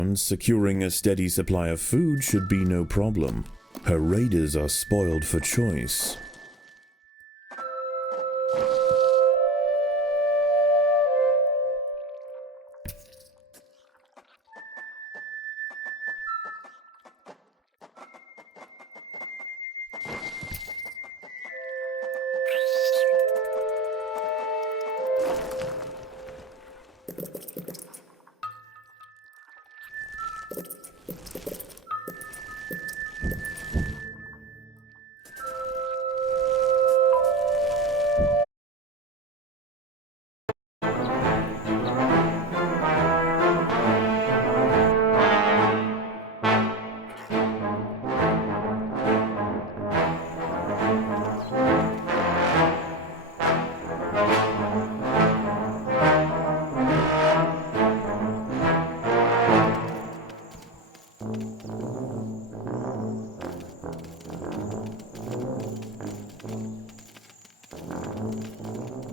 And securing a steady supply of food should be no problem. Her raiders are spoiled for choice.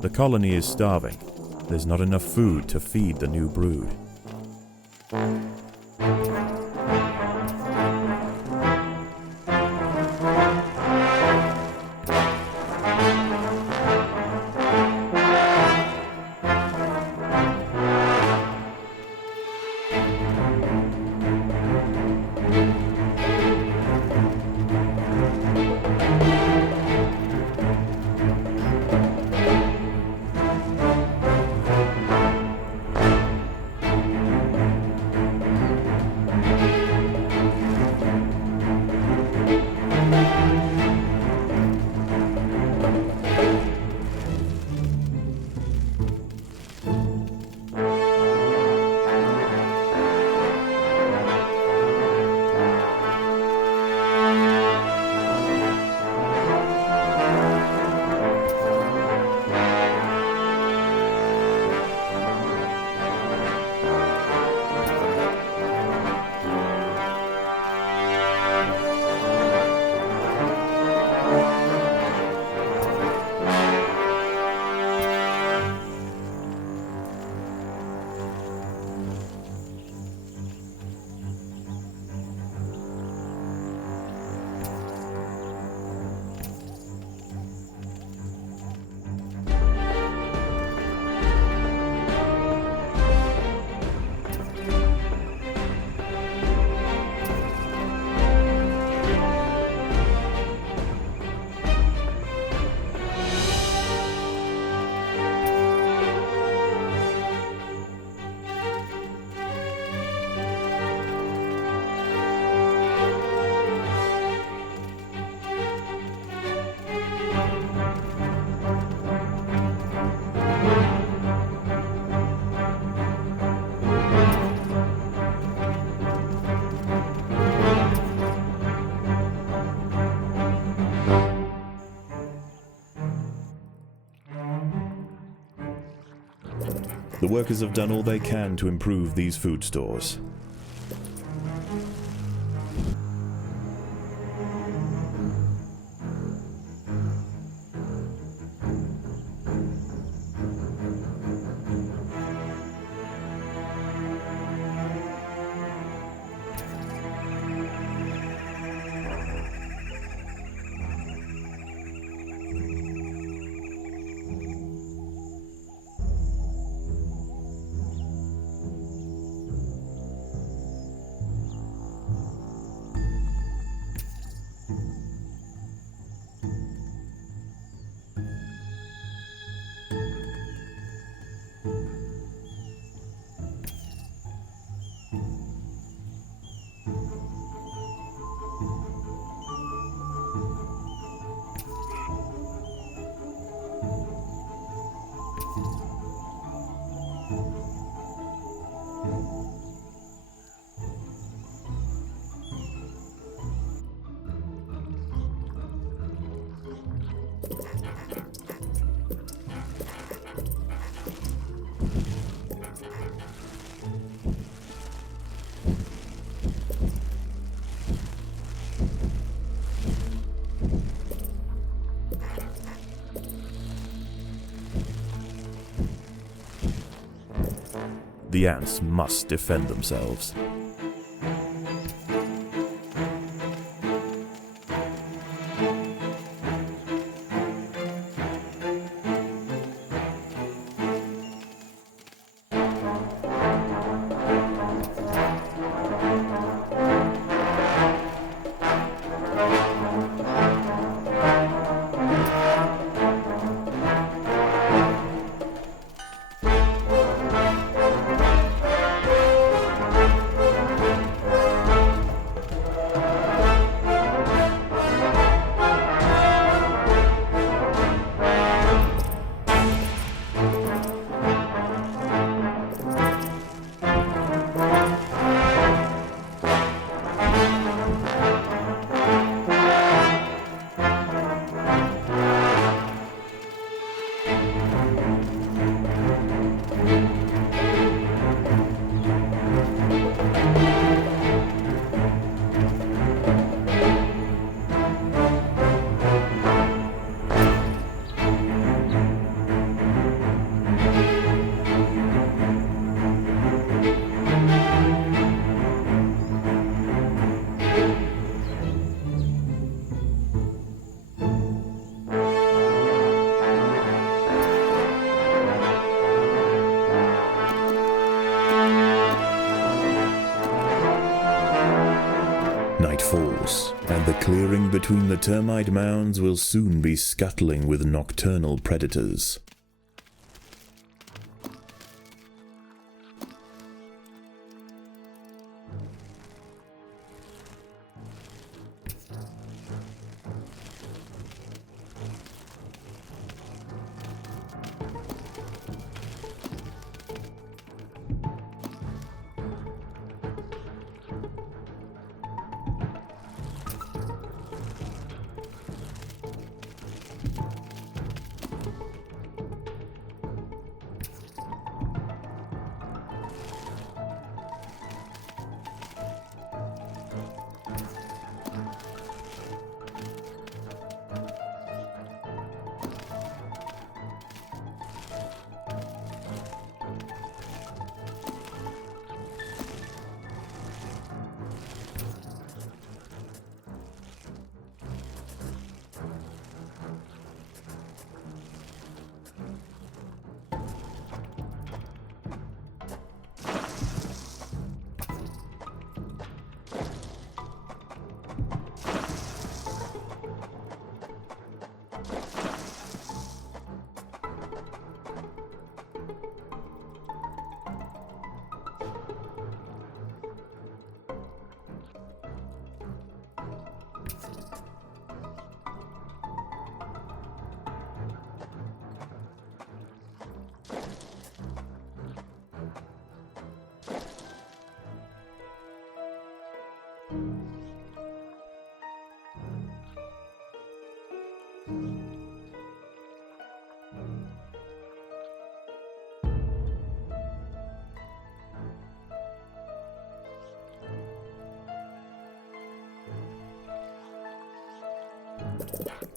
The colony is starving. There's not enough food to feed the new brood. The workers have done all they can to improve these food stores. The ants must defend themselves. force, and the clearing between the termite mounds will soon be scuttling with nocturnal predators.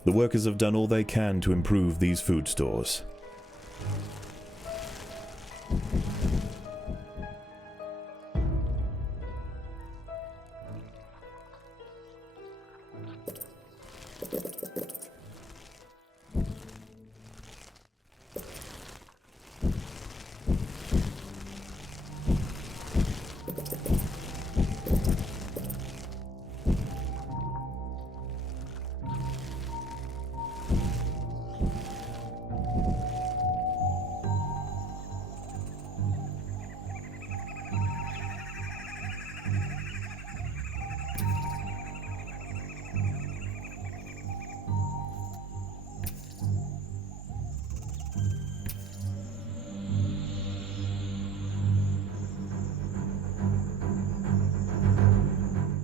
The workers have done all they can to improve these food stores.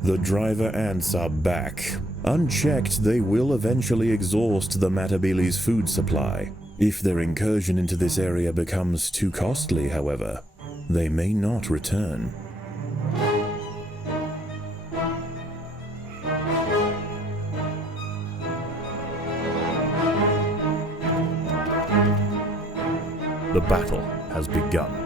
The driver ants are back. Unchecked, they will eventually exhaust the Matabele's food supply. If their incursion into this area becomes too costly, however, they may not return. The battle has begun.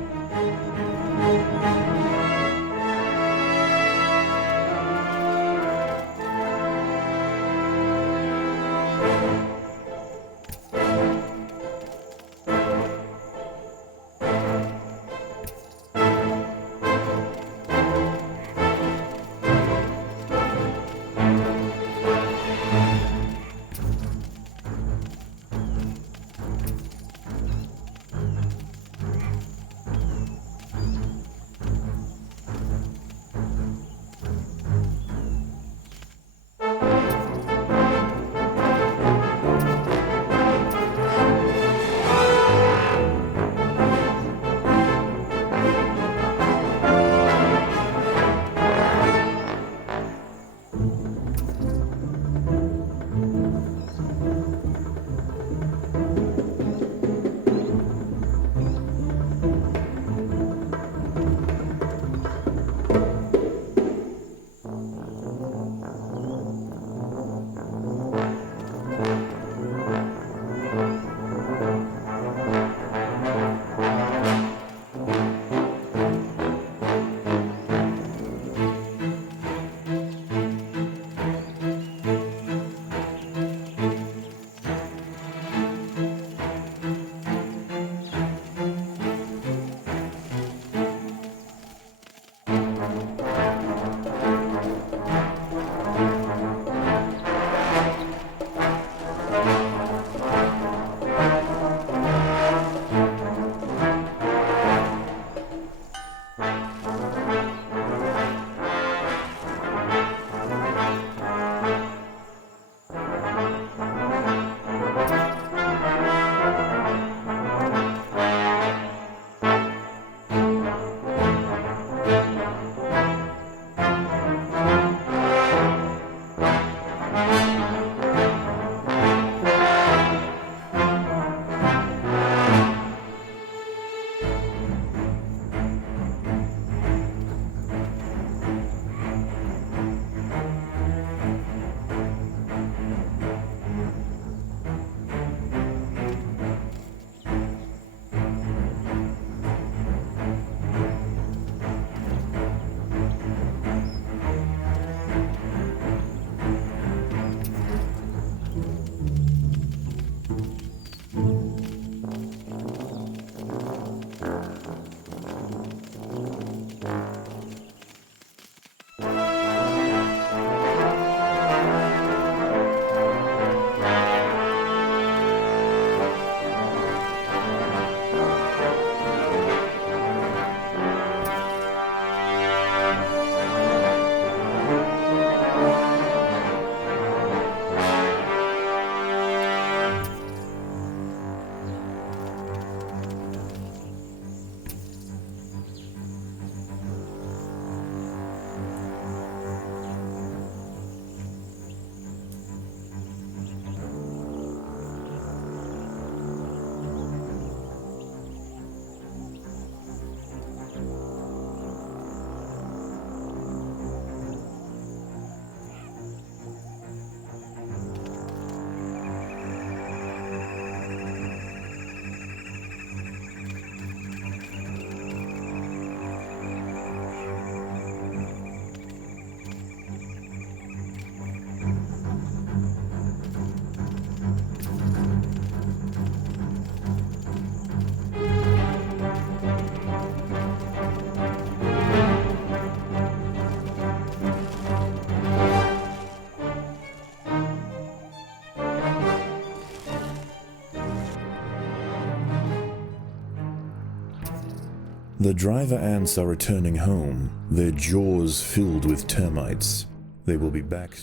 The driver ants are returning home, their jaws filled with termites. They will be back.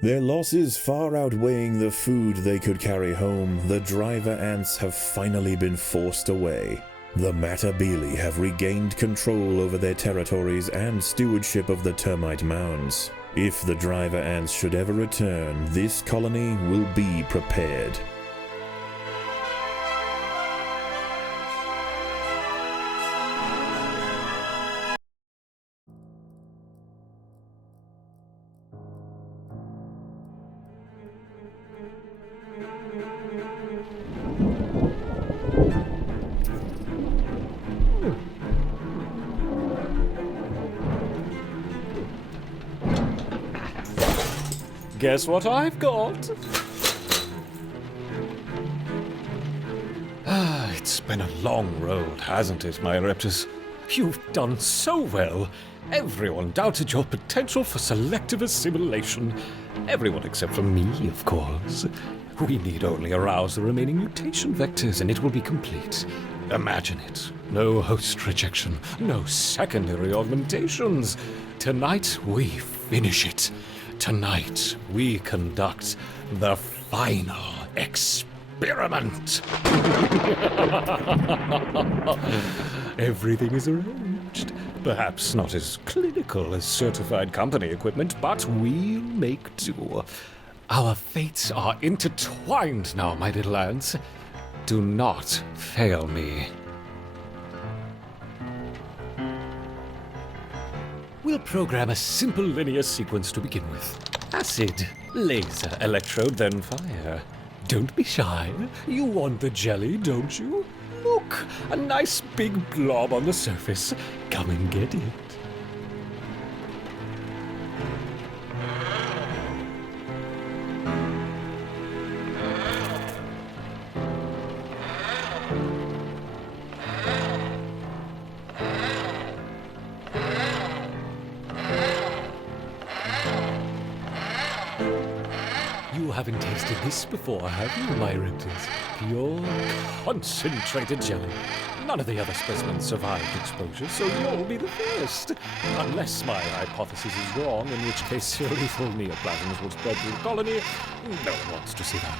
Their losses far outweighing the food they could carry home, the driver ants have finally been forced away. The Matabele have regained control over their territories and stewardship of the termite mounds. If the driver ants should ever return, this colony will be prepared. Guess what I've got? It's been a long road, hasn't it, my Reptus? You've done so well. Everyone doubted your potential for selective assimilation. Everyone except for me, of course. We need only arouse the remaining mutation vectors and it will be complete. Imagine it. No host rejection, no secondary augmentations. Tonight, we finish it. Tonight, we conduct the final experiment. Everything is arranged. Perhaps not as clinical as certified company equipment, but we'll make do. Our fates are intertwined now, my little ants. Do not fail me. We'll program a simple linear sequence to begin with. Acid, laser, electrode, then fire. Don't be shy. You want the jelly, don't you? Look, a nice big blob on the surface. Come and get it. You haven't tasted this before, have you, my Reptiles? Pure, concentrated jelly. None of the other specimens survived exposure, so you'll be the first. Unless my hypothesis is wrong, in which case your lethal neoplasms will spread through the colony. No one wants to see that.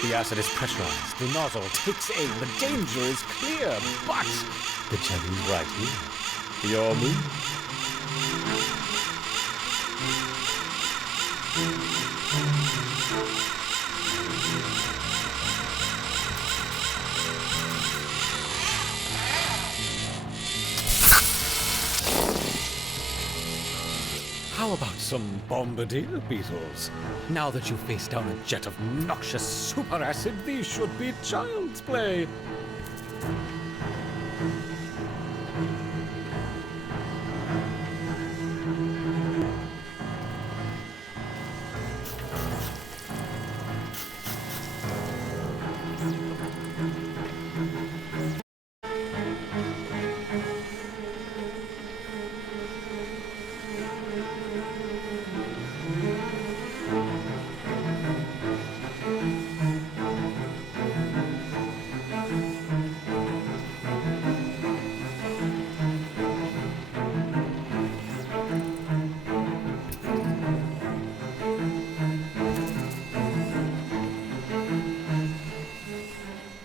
The acid is pressurized, the nozzle takes aim, the danger is clear, but the jelly's right here. Your move? How about some bombardier beetles? Now that you've faced down a jet of noxious super acid, these should be child's play.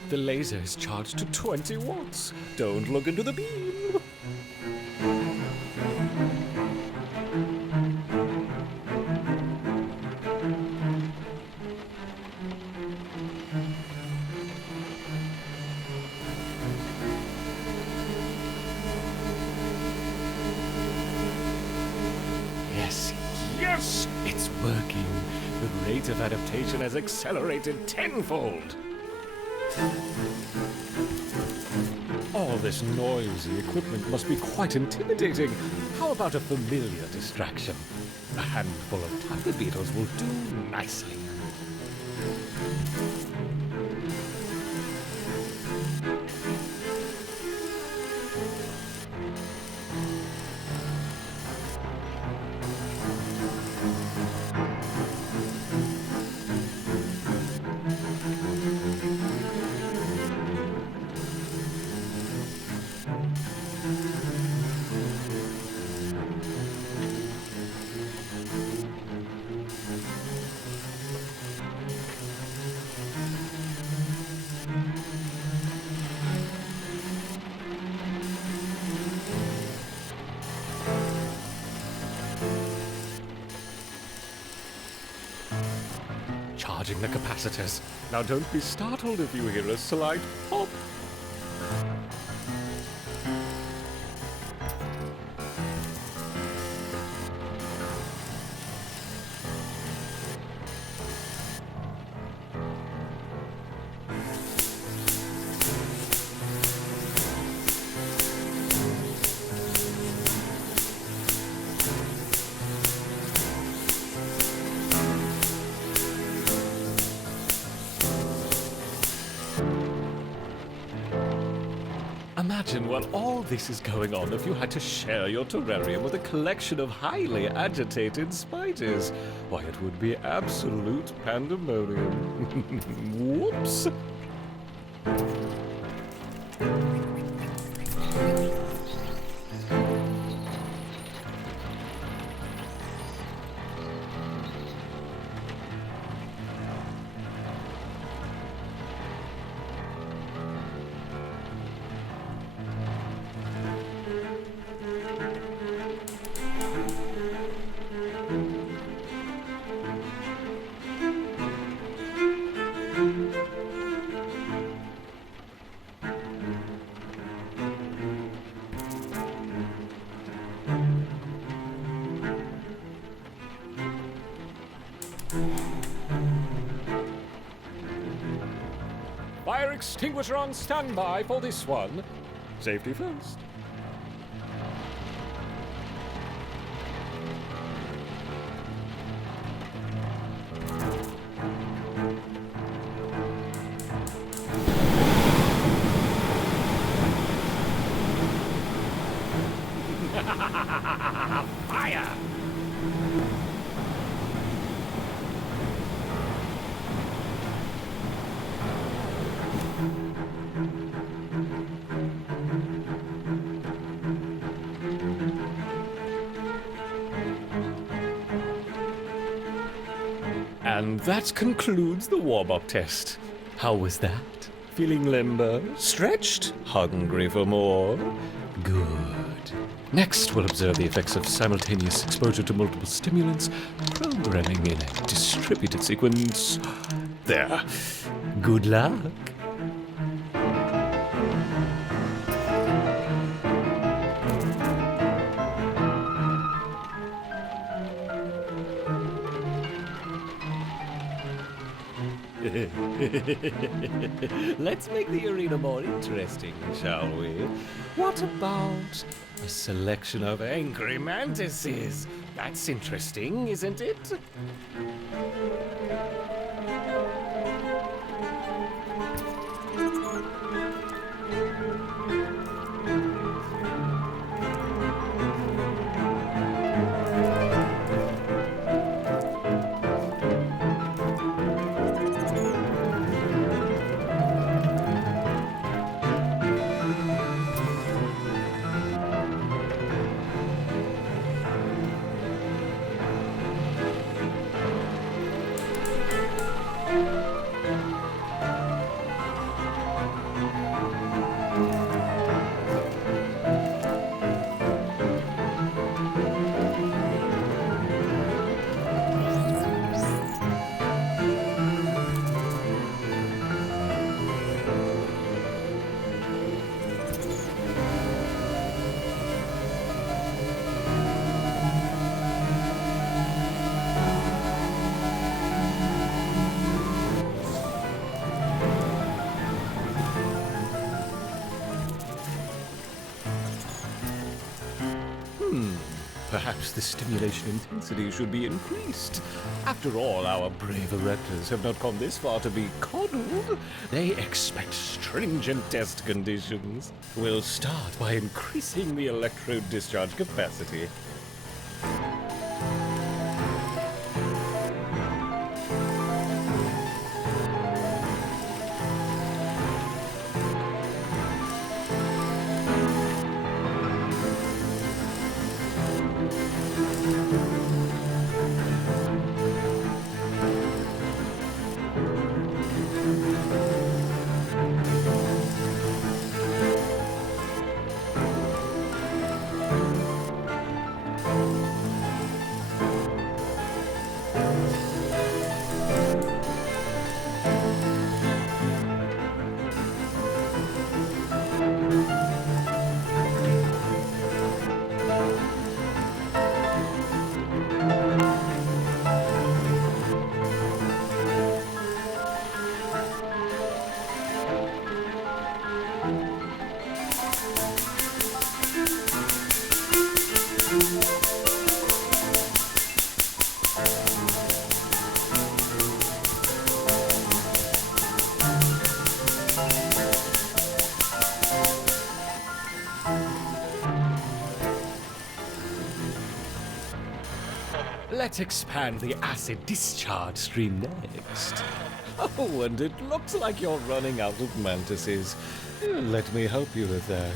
The laser is charged to 20 watts. Don't look into the beam. Yes, yes, it's working. The rate of adaptation has accelerated tenfold. All this noisy equipment must be quite intimidating. How about a familiar distraction? A handful of tiger beetles will do nicely. recharging the capacitors. Now don't be startled if you hear a slight pop. Imagine while all this is going on if you had to share your terrarium with a collection of highly agitated spiders. Why, it would be absolute pandemonium. Whoops! Fire extinguisher on standby for this one. Safety first. Fire! And that concludes the warm-up test. How was that? Feeling limber? Stretched? Hungry for more? Good. Next, we'll observe the effects of simultaneous exposure to multiple stimulants, programming in a distributed sequence. There. Good luck. Let's make the arena more interesting, shall we? What about a selection of angry mantises? That's interesting, isn't it? Perhaps the stimulation intensity should be increased. After all, our brave Erectors have not come this far to be coddled. They expect stringent test conditions. We'll start by increasing the electrode discharge capacity. Let's expand the acid discharge stream next. Oh, and it looks like you're running out of mantises. Let me help you with that.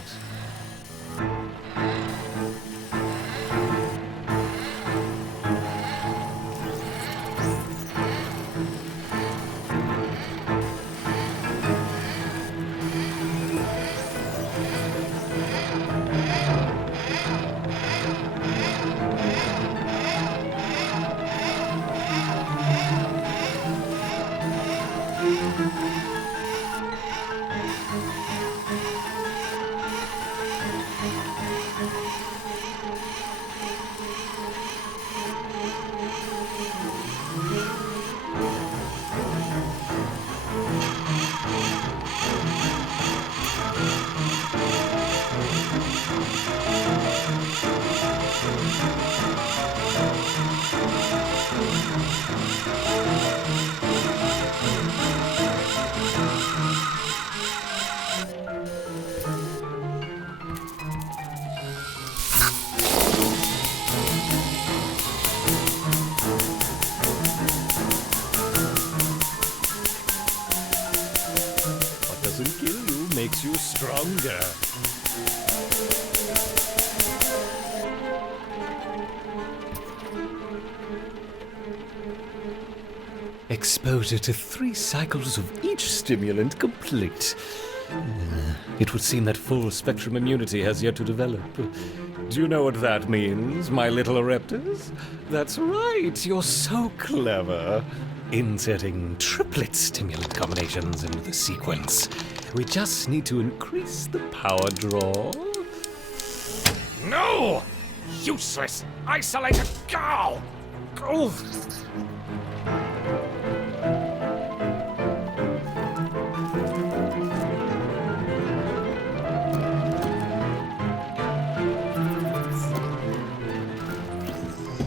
What doesn't kill you makes you stronger. Exposure to 3 cycles of each stimulant complete. It would seem that full spectrum immunity has yet to develop. Do you know what that means, my little Ereptus? That's right, you're so clever. Inserting triplet stimulant combinations into the sequence. We just need to increase the power draw. No! Useless! Isolated cow! Oh.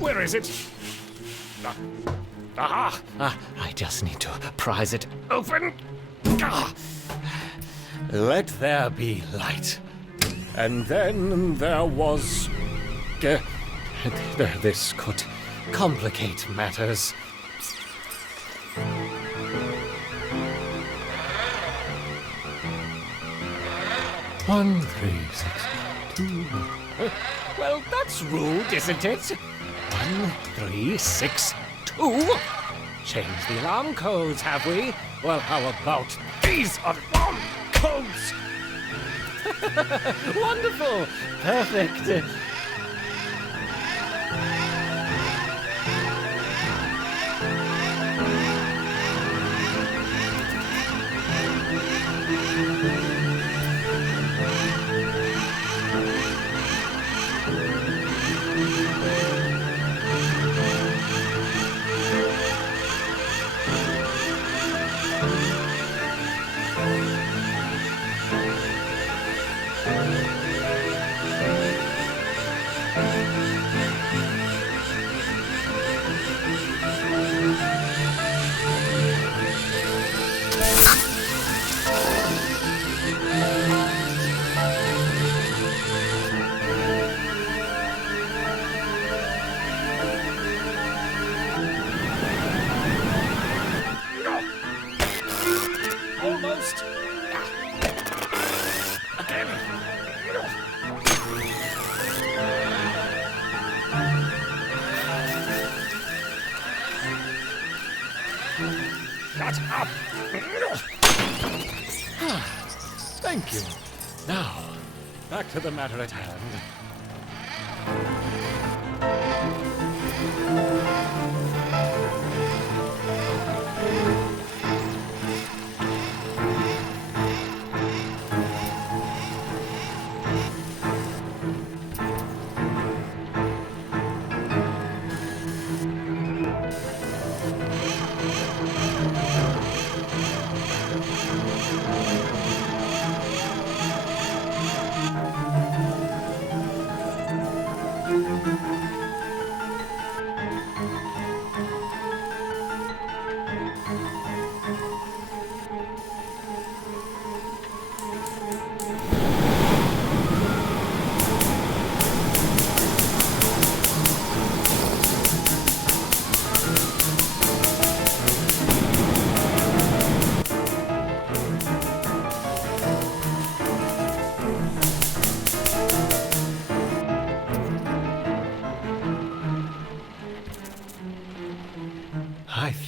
Where is it? Aha! I just need to prise it open. Ah. Let there be light. And then there was... this could complicate matters. One, 3, 6, 2... Well, that's rude, isn't it? 1, 3, 6, 2. Change the alarm codes, have we? Well, how about these alarm codes? Wonderful! Perfect! Almost. Again. Shut up. Thank you. Now, back to the matter at hand.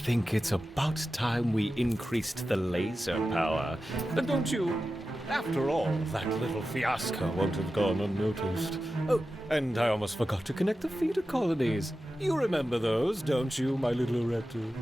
think it's about time we increased the laser power. Don't you? After all, that little fiasco won't have gone unnoticed. Oh, and I almost forgot to connect the feeder colonies. You remember those, don't you, my little raptor?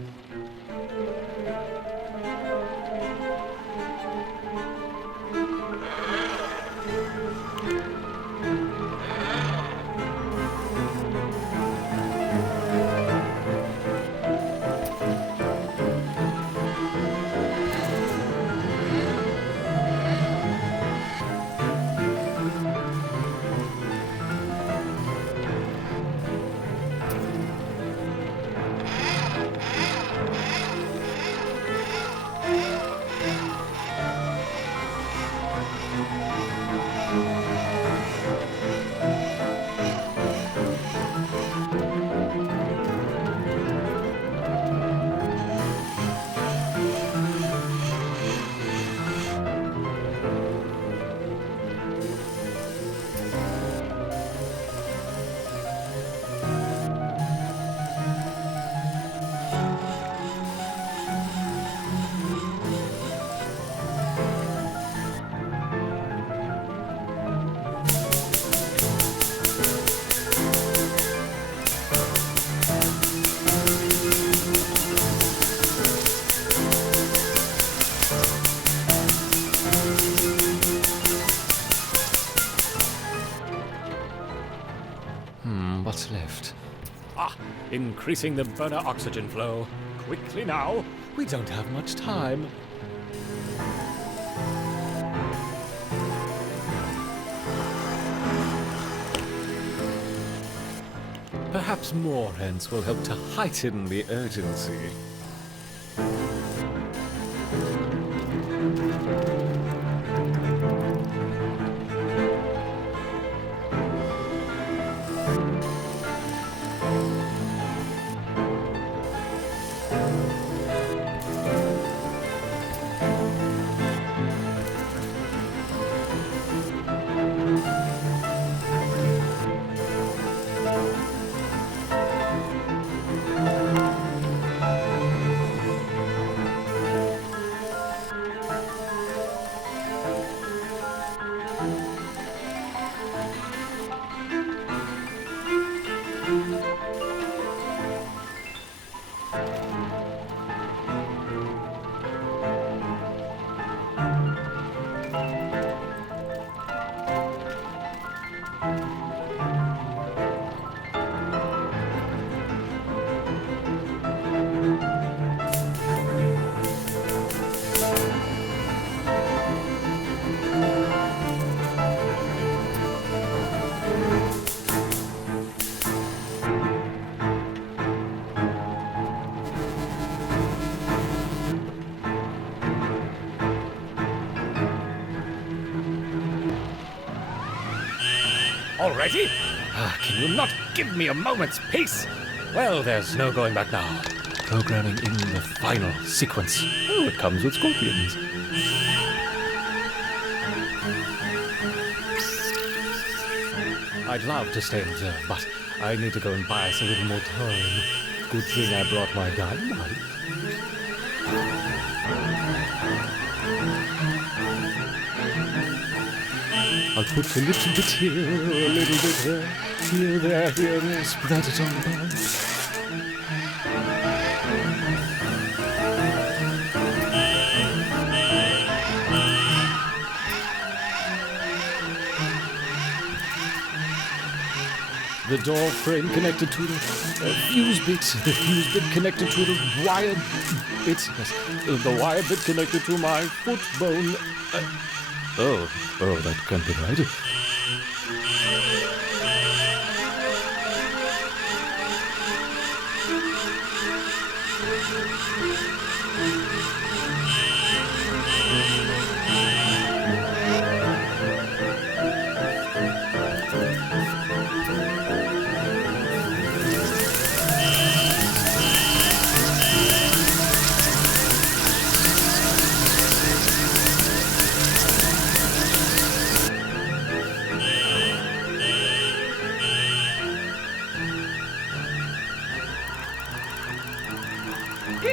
What's left? Increasing the burner oxygen flow. Quickly now. We don't have much time. Perhaps more ants will help to heighten the urgency. Already? Can you not give me a moment's peace? Well, there's no going back now. Programming in the final sequence. Oh, it comes with scorpions. I'd love to stay and observe, but I need to go and buy us a little more time. Good thing I brought my dynamite. I'll put a little bit here, a little bit there, spread it on about. The door frame connected to the fuse bit, the fuse bit connected to the wire bit, yes, the wire bit connected to my foot bone. Oh, that can't be right.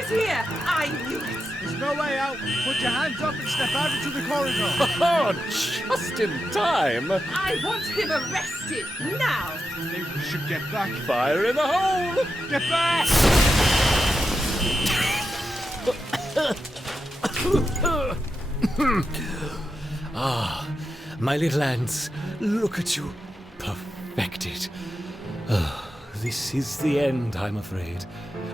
here! I knew it! There's no way out. Put your hands up and step out into the corridor. Oh, just in time. I want him arrested now! Maybe we should get back. Fire in the hole. Get back! My little ants, look at you. Perfected. Oh, this is the end, I'm afraid.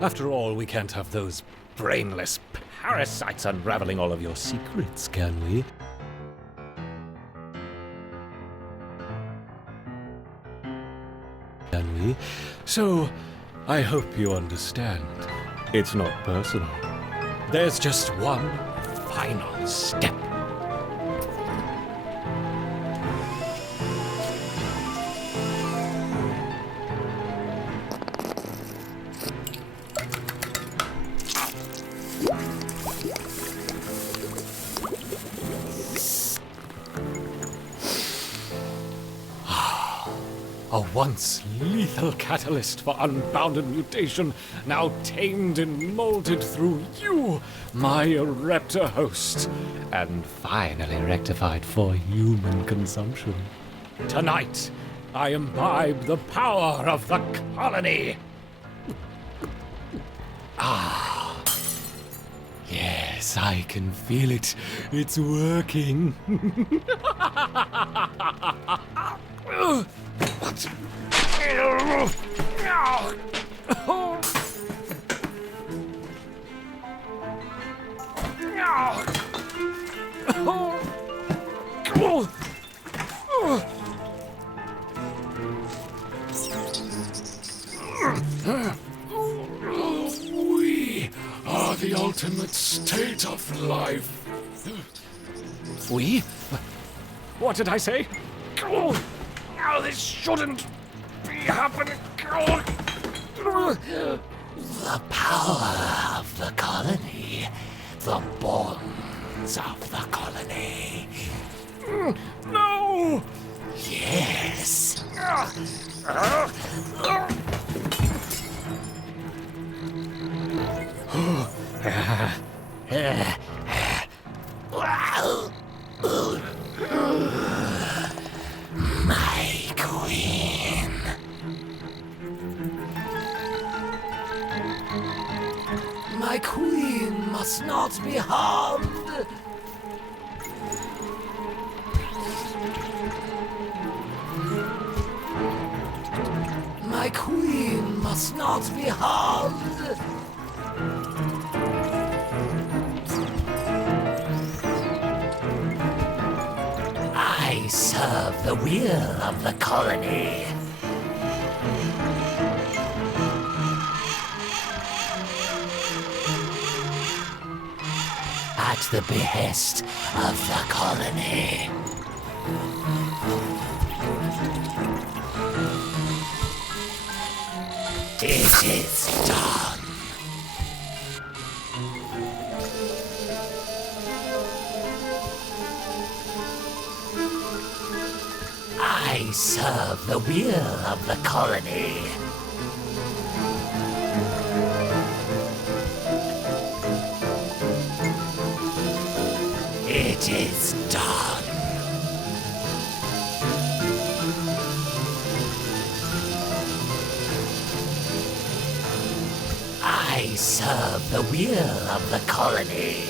After all, we can't have those brainless parasites unraveling all of your secrets, can we? So, I hope you understand. It's not personal. There's just one final step. A once lethal catalyst for unbounded mutation, now tamed and molded through you, my Ereptor host, and finally rectified for human consumption. Tonight, I imbibe the power of the colony. Yes, I can feel it. It's working. What? We are the ultimate state of life. We? What did I say? Oh, this shouldn't be happening. The power of the colony. The bonds of the colony. No! Yes. My queen. My queen must not be harmed. My queen must not be harmed. I serve the will of the colony. At the behest of the colony. It is done. I serve the will of the colony. It is done. I serve the will of the colony.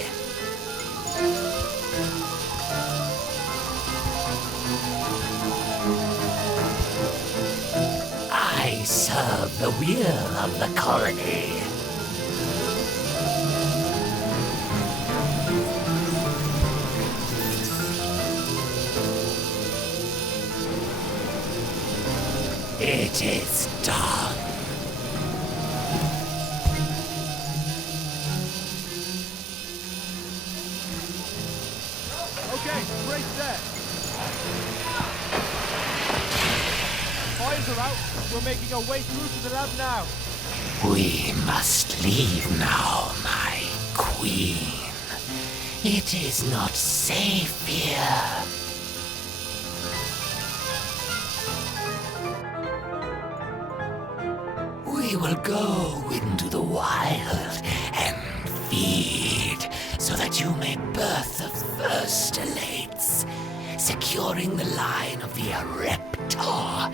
I serve the will of the colony. It is done. Okay, great set. Fires are out. We're making our way through to the lab now. We must leave now, my queen. It is not safe here. We will go into the wild and speed so that you may birth the first elates. Securing the line of the Ereptor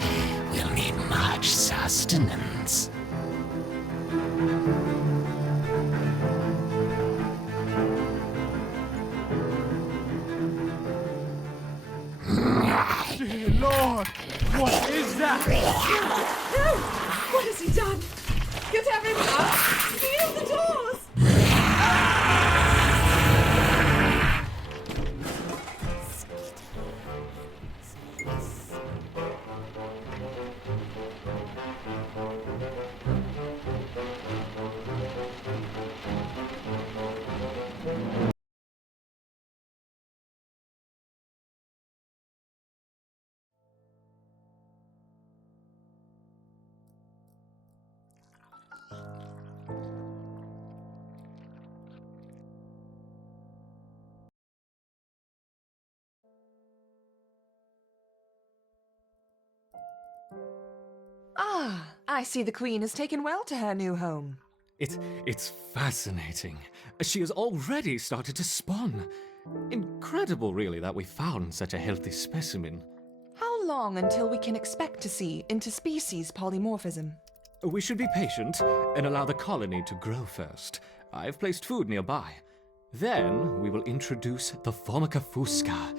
will need much sustenance. Dear Lord, what is that? No! What has he done? Get everyone out! Seal the doors! Ah, I see the Queen has taken well to her new home. It's fascinating. She has already started to spawn. Incredible, really, that we found such a healthy specimen. How long until we can expect to see interspecies polymorphism? We should be patient and allow the colony to grow first. I've placed food nearby. Then we will introduce the Formica fusca